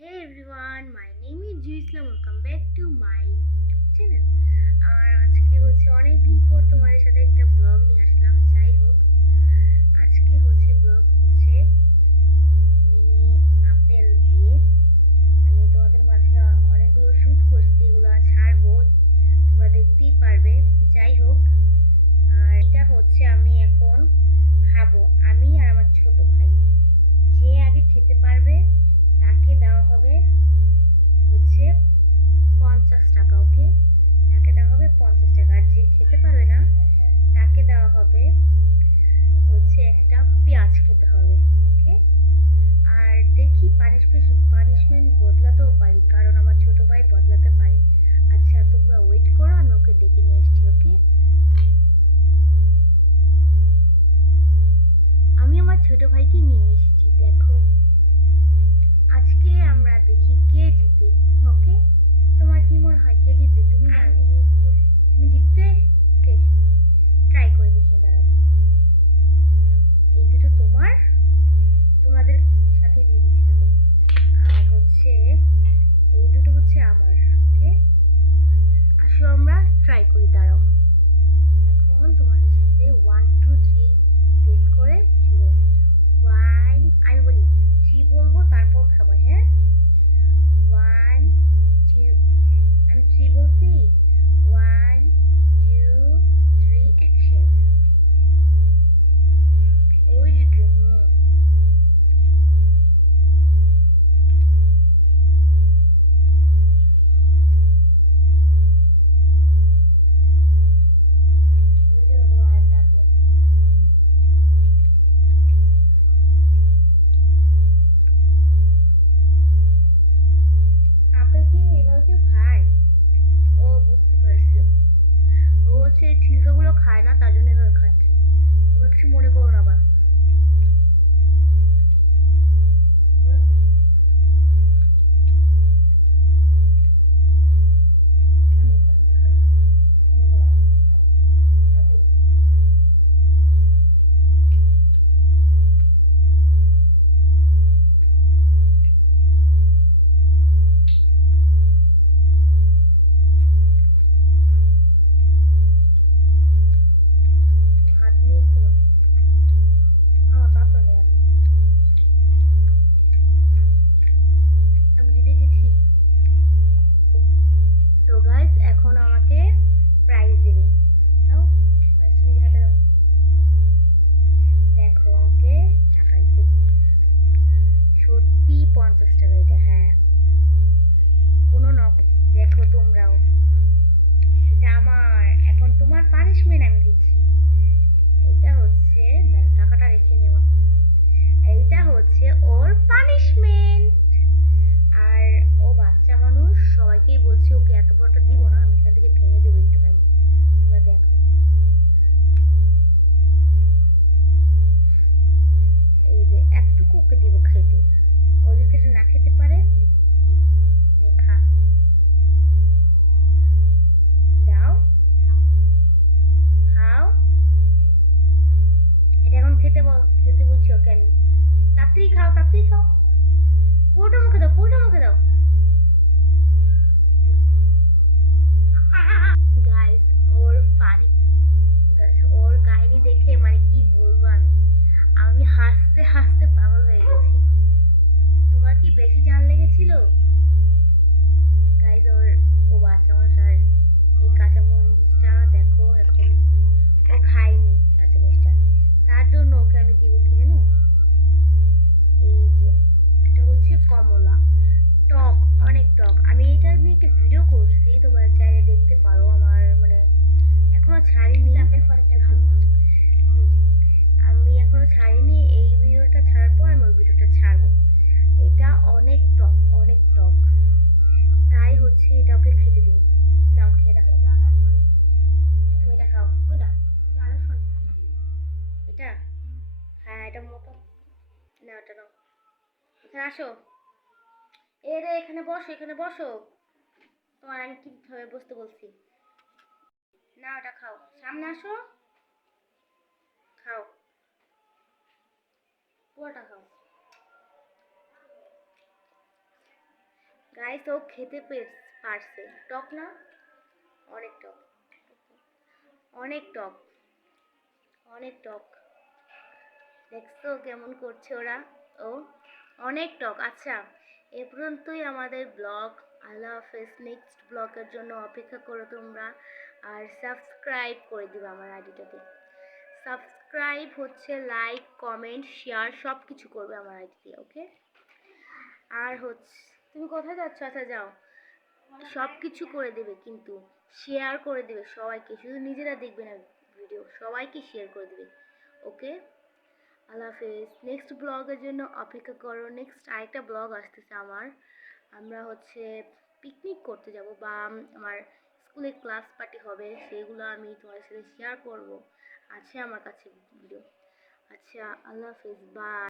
Hey everyone, my name is Jislam. Welcome back to my YouTube channel. আর আজকে অনেক দিন পর তোমাদের সাথে একটা ব্লগ নিয়ে আসলাম। যাই হোক, আজকে ব্লগ মিনি আপেল দিয়ে। আমি তোমাদের মাঝে অনেকগুলো শুট করছি, এগুলো ছাড়বো, তোমরা দেখতেই পারবে। যাই হোক, আর এটা আমি এখন খাবো, আমি আর আমার ছোট ভাই। যে আগে খেতে পারবে তাকে দেওয়া হবে 50 টাকা। ওকে, তাকে দেওয়া হবে 50 টাকা। আর যে খেতে পারবে না তাকে দেওয়া হবে একটা পেঁয়াজ খেতে হবে। ওকে, আর দেখি পানিশমেন্ট বদলাতেও পারি, কারণ আমার ছোট ভাই বদলাতে পারে। আচ্ছা, তোমরা ওয়েট করো, আমি ওকে ডেকে নিয়ে আসছি। ওকে, আমি আমার ছোট ভাইকে নিয়ে এসেছি। দেখো, আজকে আমরা দেখি কে জিতে। ওকে, তোমার কি মনে হয় কে জিতবে? তুমি না আমি? তুমি জিতবে? ওকে, ট্রাই করে দেখি। দাঁড়াও, এই দুটো তোমাদের সাথে দিয়ে দিচ্ছি। দেখো, আর এই দুটো আমার। ওকে, আসো আমরা ট্রাই করি। দাঁড়াও, এখন তোমাদের সাথে 1 2 3 গেস করে শুরু। ওয়ান, আমি বলি 3 বলবো, তারপর খাবার। হ্যাঁ, 1 2, আমি 3 বলছি। 1 2 3 অ্যাকশন। ওই দিকে তোমার একটা আপেল। আপেল কি এভাবে কেউ খায়? ও, বুঝতে পারছি। ও এই ছিলকাগুলো খায় না, তার জন্য এভাবে খাচ্ছে। তোমরা কিছু মনে করো না আবার। হাত নিয়ে খেলো, আমার পাপা নেই। আমি দিতে গেছি। সো গাইস, এখন আমাকে প্রাইজ দেবে। দাও, প্রাইজটা নিজে হাতে দাও। দেখো, ওকে, টাকা দিতে সত্যি 50 টাকা এটা। হ্যাঁ, কোনো নক। দেখো তোমরাও, এটা আমার। এখন তোমার পানিশমেন্ট আমি দিচ্ছি। এটা দেখো, টাকাটা রেখে নিয়ে আমার। এইটা ওর পানিশমেন্ট। আর ও বাচ্চা মানুষ, সবাইকেই বলছি ওকে এত বড়টা দিব না, আমি এখান থেকে ভেঙে দেবো একটুখানি। তোমরা দেখো, এই যে এতটুকু ওকে দিব খেতে। ও যদি না খেতে পারে, খা, দাও, খাও। এটা এখন খেতে বলছি ওকে আমি। তাড়াতাড়ি খাও, তাড়াতাড়ি খাও। পুরোটা মুখে দাও, পুরোটা মুখে দাও। গাইস, ওর ফানি, ওর কাহিনী দেখে মানে কি বলবো আমি। আমি হাসতে হাসতে পাগল হয়ে গেছি। তোমার কি বেশি জান লেগেছিল? গাইস, ও বাচ্চা মানুষ। আর এই কাঁচামরিচটা দেখো, এখন ও খায়নি কাঁচামরিচটা, তার জন্য ওকে আমি দিব কি জানো? এই যে এটা কমলা, টক, অনেক টক। আমি এটা নিয়ে একটা ভিডিও করছি, তোমরা চাইলে দেখতে পারো। আমার মানে এখনো ছাড়িনি। আমি এখনো ছাড়িনি। এই ভিডিওটা ছাড়ার পর আমি ওই ভিডিওটা ছাড়বো। এটা অনেক টক, অনেক টক। তাই এটা ওকে খেতে দিন। নাও, খেয়ে দেখো। তুমি এটা খাও। এটা, হ্যাঁ, এটা মোটা। না, ওটা নাও। এখানে আসো। এ রে, এখানে বসো, এখানে বসো। তোমার আমি কিভাবে বসতে বলছি। না, ওটা খাও। সামনে আসো, খাও, পুরোটা খাও। গাইস ও খেতে পারছে। টক না? অনেক টক, অনেক টক, অনেক টক। দেখছো কেমন করছে ওরা? ও অনেক টক। আচ্ছা, এ পর্যন্তই আমাদের ব্লগ। আল্লাহ হাফেজ। নেক্সট ব্লগের জন্য অপেক্ষা করো তোমরা, আর সাবস্ক্রাইব করে দিবে আমার আইডিটাতে। সাবস্ক্রাইব হচ্ছে লাইক, কমেন্ট, শেয়ার সব কিছু করবে আমার আইডিতে, ওকে? আর হচ্ছে তুমি কোথায় যাচ্ছ? আচ্ছা যাও, সব কিছু করে দেবে কিন্তু শেয়ার করে দেবে সবাইকে, শুধু নিজেরা দেখবে না ভিডিও, সবাইকে শেয়ার করে দেবে, ওকে? আল্লাহ হাফেজ। নেক্সট ব্লগের জন্য অপেক্ষা করো। নেক্সট আরেকটা ব্লগ আসতেছে আমার। আমরা হচ্ছে পিকনিক করতে যাব, বা আমার স্কুলে ক্লাস পার্টি হবে, সেগুলো আমি তোমাদের সাথে শেয়ার করব। আছে আমার কাছে ভিডিও। আচ্ছা, আল্লাহ হাফেজ, বাই।